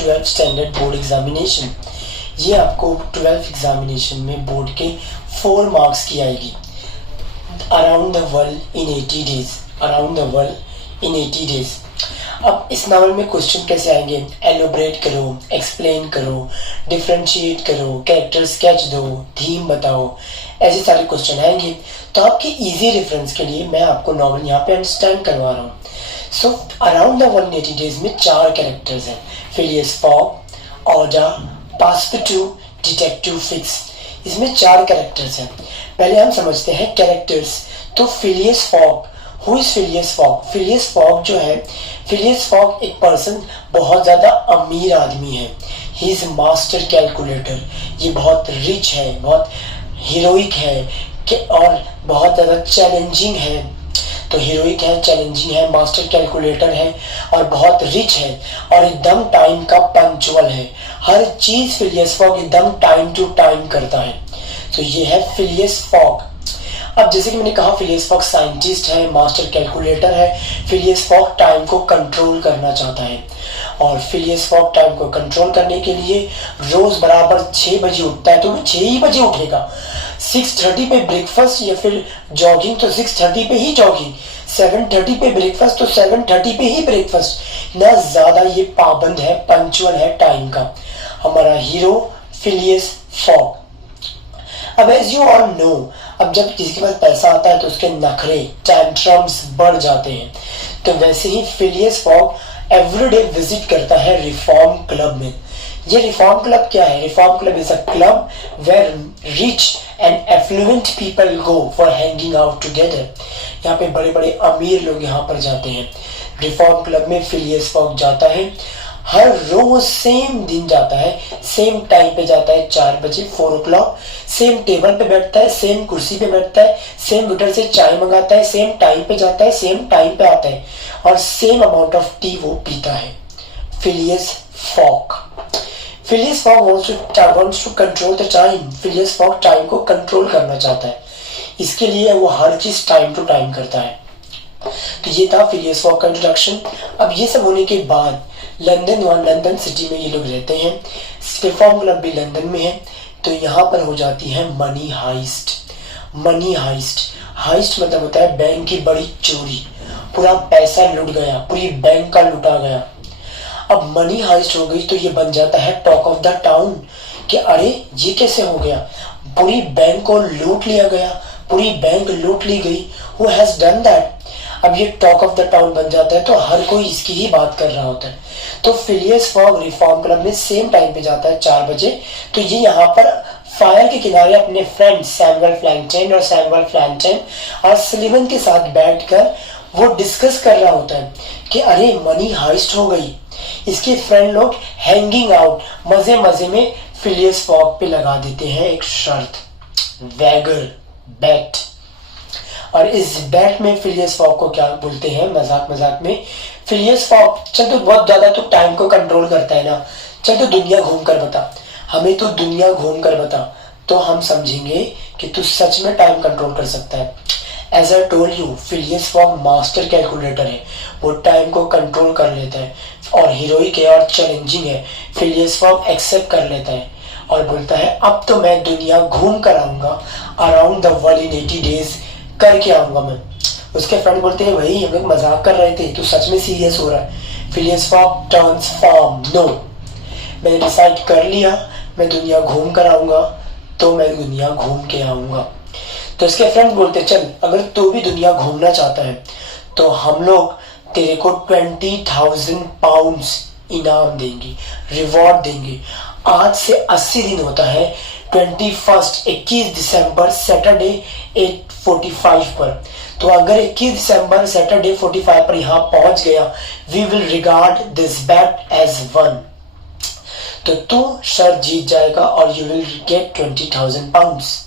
Twelfth standard board examination. ये आपको 12th examination में बोर्ड के 4 मार्क्स की आएगी। Around the world in 80 days, around the world in 80 days. अब इस नावल में क्वेश्चन कैसे आएंगे? एलोबरेट करो, एक्सप्लेन करो, डिफ्रेंशिएट करो, कैरेक्टर स्केच दो, थीम बताओ, ऐसे सारे क्वेश्चन आएंगे। तो आपके इजी रेफरेंस के लिए मैं आपको नॉवल यहाँ पे अंडरस्टैंड करवा रहा हूँ। So around the world in 80 days में 4 कैरेक्टर्स हैं, फिलियस फॉग, ऑडा, पास्पेटू, डिटेक्टिव फिक्स। इसमें 4 कैरेक्टर्स हैं। पहले हम समझते हैं कैरेक्टर्स। तो Phileas fog, who is Phileas fog? Phileas fog जो है, फिलियस फॉग एक पर्सन बहुत ज़्यादा अमीर आदमी है। He is master calculator. ये बहुत रिच है, बहुत हीरोइक है और बहुत ज़्यादा चैलेंजिंग है। तो हीरोइक है, चैलेंजिंग है, मास्टर कैलकुलेटर है और बहुत रिच है और एकदम टाइम का पंक्चुअल है। हर चीज़ फिलियस फॉग एकदम टाइम टू टाइम करता है। तो ये है फिलियस फॉग। अब जैसे कि मैंने कहा, फिलियस फॉग साइंटिस्ट है, मास्टर कैलकुलेटर है। फिलियस फॉग टाइम को कंट्रोल करना चाहता है और फिलियस फॉग टाइम को कंट्रोल करने के लिए रोज बराबर 6 बजे उठता है। तो वो 6 ही बजे उठेगा। 6:30 पे ब्रेकफास्ट या फिर जॉगिंग तो 6:30 पे ही जॉगिंग, 7:30 पे ब्रेकफास्ट तो 7:30 पे ही ब्रेकफास्ट। ना ज्यादा ये पाबंद है, पंक्चुअल है टाइम का हमारा हीरो फिलियस फॉग। अब एज यू ऑल नो, अब जब किसी के पास पैसा आता है तो उसके नखरे, टैंट्रम्स बढ़ जाते हैं। तो वैसे ही फिलियस फॉग एवरीडे विजिट करता है रिफॉर्म क्लब में। ये रिफॉर्म क्लब क्या है? Reform club is a club where rich and affluent people go for hanging out together. यहाँ पे बड़े बड़े अमीर लोग यहाँ पर जाते हैं। रिफॉर्म क्लब में फिलियस फॉग जाता है, हर रोज सेम दिन जाता है, सेम टाइम पे जाता है, 4 बजे 4 o'clock। सेम टेबल पे बैठता है, सेम कुर्सी पे बैठता है, सेम वेटर से चाय मंगाता है, सेम टाइम पे जाता है, सेम टाइम पे आता है और सेम अमाउंट ऑफ टी वो पीता है। Phileas fog, Phileas fog wants to control the time। Phileas fog time को कंट्रोल करना चाहता है, इसके लिए वो हर चीज टाइम टू टाइम करता है। तो ये था फिलियस फॉग का इंट्रोडक्शन। अब ये सब होने के बाद लंदन सिटी में ये लोग रहते हैं। रिफॉर्म क्लब भी लंदन में है। तो यहाँ पर हो जाती है money heist. Money heist, heist मतलब होता है बैंक की बड़ी चोरी, पूरा पैसा लुट गया, पूरी बैंक का लुटा गया। अब मनी हाइस्ट हो गई तो ये बन जाता है टॉक ऑफ द टाउन कि अरे ये कैसे हो गया, पूरी बैंक को लूट लिया गया, पूरी बैंक लूट ली गई। Who has done that? अब ये टॉक ऑफ द टाउन बन जाता है तो हर कोई इसकी ही बात कर रहा होता है। तो फिलियस फॉग रिफॉर्म क्लब में सेम टाइम पे जाता है, 4 बजे। तो ये यहाँ पर फायर के किनारे अपने फ्रेंड सैमुअल फ्लैंकटेन और सलीवन के साथ बैठकर वो डिस्कस कर रहा होता है कि अरे मनी हाइस्ट हो गई। इसके फ्रेंड लोग हैंगिंग आउट मजे मजे में फिलियस फॉग पे लगा देते हैं एक शर्त, वैगर, बेट। और इस बैट में फिलियस फॉग को क्या बोलते हैं मजाक में, फिलियस फॉग चल तो बहुत ज्यादा तो टाइम को कंट्रोल करता है ना, चल तो दुनिया घूम कर बता, हमें तो दुनिया घूम कर बता, तो हम समझेंगे कि तू सच में टाइम कंट्रोल कर सकता है। As I told you, Phileas Fogg master calculator है, वो टाइम को कंट्रोल कर लेता है और हीरोइक है और चैलेंजिंग है। फिलियस फॉग एक्सेप्ट कर लेता है और बोलता है अब तो मैं दुनिया घूम कर आऊंगा, around the world in 80 days करके आऊंगा मैं। उसके फ्रेंड बोलते हैं वही हम लोग मजाक कर रहे थे, तू सच में सीरियस हो रहा है? Phileas Fogg turns form, no, मैंने डिसाइड कर लिया मैं दुनिया घूम कर आऊंगा, तो मैं दुनिया घूम के आऊंगा। तो इसके फ्रेंड बोलते चल अगर तू भी दुनिया घूमना चाहता है तो हम लोग तेरे को 20,000 पाउंड्स इनाम देंगे, रिवॉर्ड देंगे। आज से 80 दिन होता है, 21 दिसंबर सैटरडे 8:45 पर। तो अगर 21 दिसंबर सैटरडे 45 पर यहाँ पहुंच गया, we will regard this bet as one. तो तू शर्त जीत जाएगा और you will get 20,000 pounds.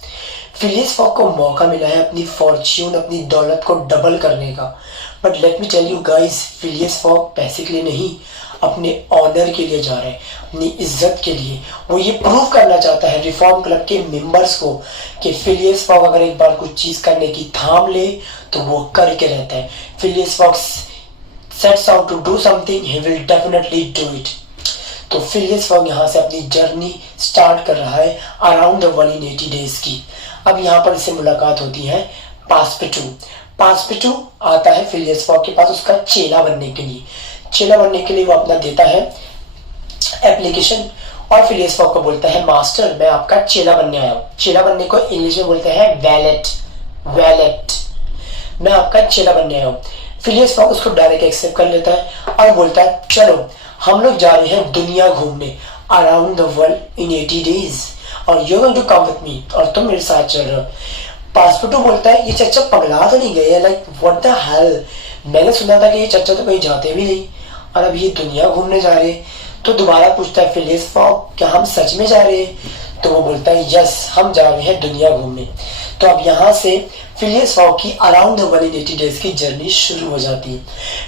Phileas Fogg को मौका मिला है अपनी फॉर्च्यून, अपनी दौलत को डबल करने का। But let me tell you guys, Phileas Fogg पैसे के लिए नहीं, अपने ऑनर के लिए जा रहे हैं, अपनी इज्जत के लिए। वो ये प्रूव करना चाहता है रिफॉर्म क्लब के मेंबर्स को कि फिलियस फॉग अगर एक बार कुछ चीज करने की थाम ले तो वो करके रहता है। Phileas Fogg sets out to do something, he will definitely do it. तो फिलियस फॉग यहाँ से अपनी जर्नी स्टार्ट कर रहा है around the world in 80 days की। अब यहाँ पर इससे मुलाकात होती है पास्पेटू। पास्पेटू आता है फिलियस फॉग के पास उसका चेला बनने के लिए। चेला बनने के लिए वो अपना देता है एप्लीकेशन और फिलियस फॉग को बोलता है मास्टर मैं आपका चेला बनने आया हूँ। चेला बनने को इंग्लिश में बोलते हैं वैलेट। वैलेट, मैं आपका चेला बनने आया हूँ। फिलियस फॉग उसको डायरेक्ट एक्सेप्ट कर लेता है और बोलता है चलो हम लोग जा रहे हैं दुनिया घूमने around the world in 80 days और you going to come with me, और तुम मेरे साथ चल रहे हो। पासपोर्टो बोलता है ये चच्चा पगला तो नहीं गए, लाइक व्हाट द हेल, मैंने सुना था कि ये चच्चा तो कहीं जाते भी नहीं और अब ये दुनिया घूमने जा रहे। तो दोबारा पूछता है फिलियस फॉग क्या हम सच में जा रहे हैं? तो वो बोलता है यस हम जा रहे हैं दुनिया घूमने। तो अब यहाँ से फिलियस फॉग की around the world in 80 days की जर्नी शुरू हो जाती है।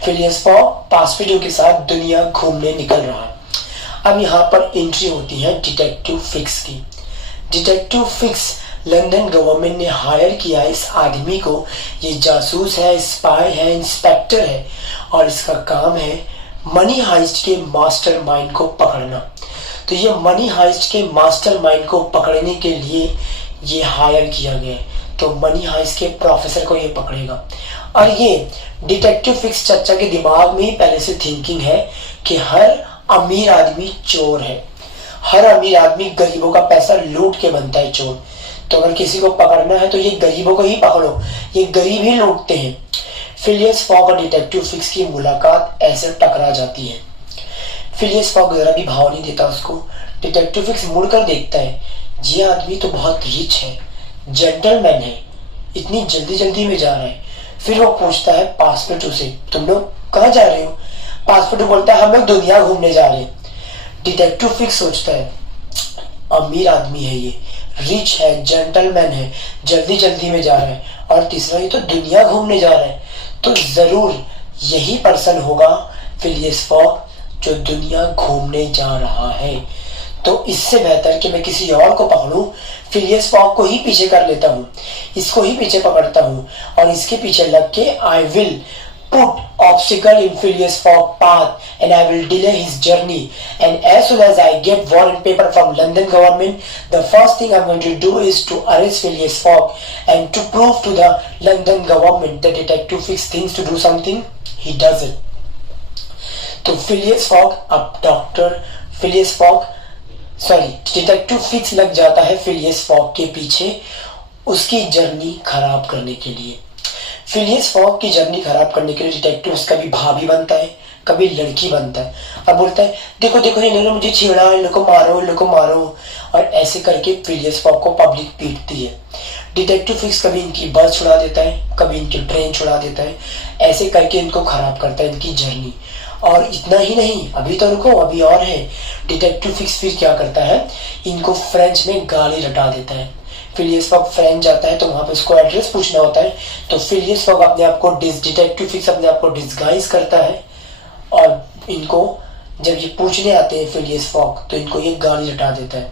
फिलियस फॉग पासपोर्टो के साथ दुनिया घूमने निकल रहा है। अब यहाँ पर एंट्री होती है डिटेक्टिव फिक्स की। डिटेक्टिव फिक्स लंदन गवर्नमेंट ने हायर किया इस आदमी को। ये जासूस है, स्पाई है, इंस्पेक्टर है और इसका काम है मनी हाइस्ट के मास्टरमाइंड को पकड़ना। तो ये मनी हाइस्ट के मास्टरमाइंड को पकड़ने के लिए ये हायर किया गया है। तो मनी हाइस्ट के प्रोफेसर को ये पकड़ेगा। और ये डिटेक्टिव फिक्स चच्चा के दिमाग में ही पहले से थिंकिंग है कि हर अमीर आदमी चोर है, हर अमीर आदमी गरीबों का पैसा लूट के बनता है चोर। तो अगर किसी को पकड़ना है तो ये गरीबों को ही पकड़ो, ये गरीब ही लूटते हैं। फिलियस फॉग और डिटेक्टिव फिक्स की मुलाकात ऐसे टकरा जाती है। फिलियस फॉग जरा भी भाव नहीं देता उसको। डिटेक्टिव फिक्स मुड़कर देखता है ये आदमी तो बहुत रिच है, जेंटलमैन है, इतनी जल्दी जल्दी में जा रहा है। फिर वो पूछता है पासपोर्टो से तुम लोग कहाँ जा रहे हो? पासपोर्टो बोलता है हम लोग दुनिया घूमने जा रहे हैं। डिटेक्टिव फिक्स सोचता है अमीर आदमी है ये, रिच है, जेंटलमैन है, जल्दी जल्दी में जा रहा है और तीसरा ये तो दुनिया घूमने जा रहा है, तो जरूर यही पर्सन होगा फिलियस फॉग जो दुनिया घूमने जा रहा है। तो इससे बेहतर कि मैं किसी और को पकड़ूं, फिलियस फॉग को ही पीछे कर लेता हूँ, इसको ही पीछे पकड़ता हूँ और इसके पीछे लग के I will put obstacle in Phileas Fogg path and I will delay his journey, and as soon as I get warrant paper from London government, the first thing I'm going to do is to arrest Phileas Fogg and to prove to the London government that Detective Fix thinks to do something, he does it. तो Phileas Fogg अब doctor Phileas Fogg detective fix लग जाता है Phileas fog के पीछे उसकी journey खराब करने के लिए। फिलियस फॉग की जर्नी खराब करने के लिए डिटेक्टिव कभी भाभी बनता है, कभी लड़की बनता है और बोलता है देखो देखो इन लोगों ने मुझे छेड़ा, इन लोगों को मारो, इन लोगों को मारो, और ऐसे करके फिलियस फॉग को पब्लिक पीटती है। डिटेक्टिव फिक्स कभी इनकी बस छुड़ा देता है, कभी इनकी ट्रेन छुड़ा देता है, ऐसे करके इनको खराब करता है इनकी जर्नी। और इतना ही नहीं, अभी तो रुको, अभी और है। डिटेक्टिव फिक्स फिर क्या करता है, इनको फ्रेंच में गाली रटा देता है। फिलियस फॉग फ्रेंच जाता है तो वहां पे उसको एड्रेस पूछना होता है, तो फिलियस फॉग अपने आप को डिटेक्टिव फिक्स अपने आप को डिस्गाइज करता है और इनको जब ये पूछने आते हैं फिलियस फॉग तो इनको ये गाली रटा देता है।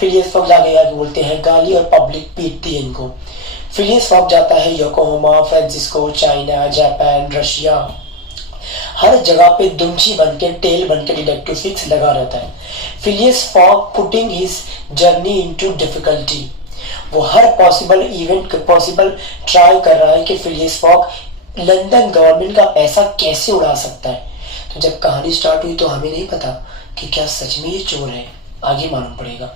फिलियस फॉग जाके आगे बोलते हैं गाली और पब्लिक पीटती है इनको। फिलियस फॉग जाता है Yokohama, Francisco, China, Japan, Russia, हर जगह पे दुमची बन के, टेल बन के डिटेक्टिव फिक्स लगा रहता है। Phileas fog putting his journey into difficulty, वो हर पॉसिबल इवेंट पॉसिबल ट्राई कर रहा है कि फिलियस फॉग लंदन गवर्नमेंट का पैसा कैसे उड़ा सकता है। तो जब कहानी स्टार्ट हुई तो हमें नहीं पता कि क्या सच में ये चोर है, आगे मालूम पड़ेगा।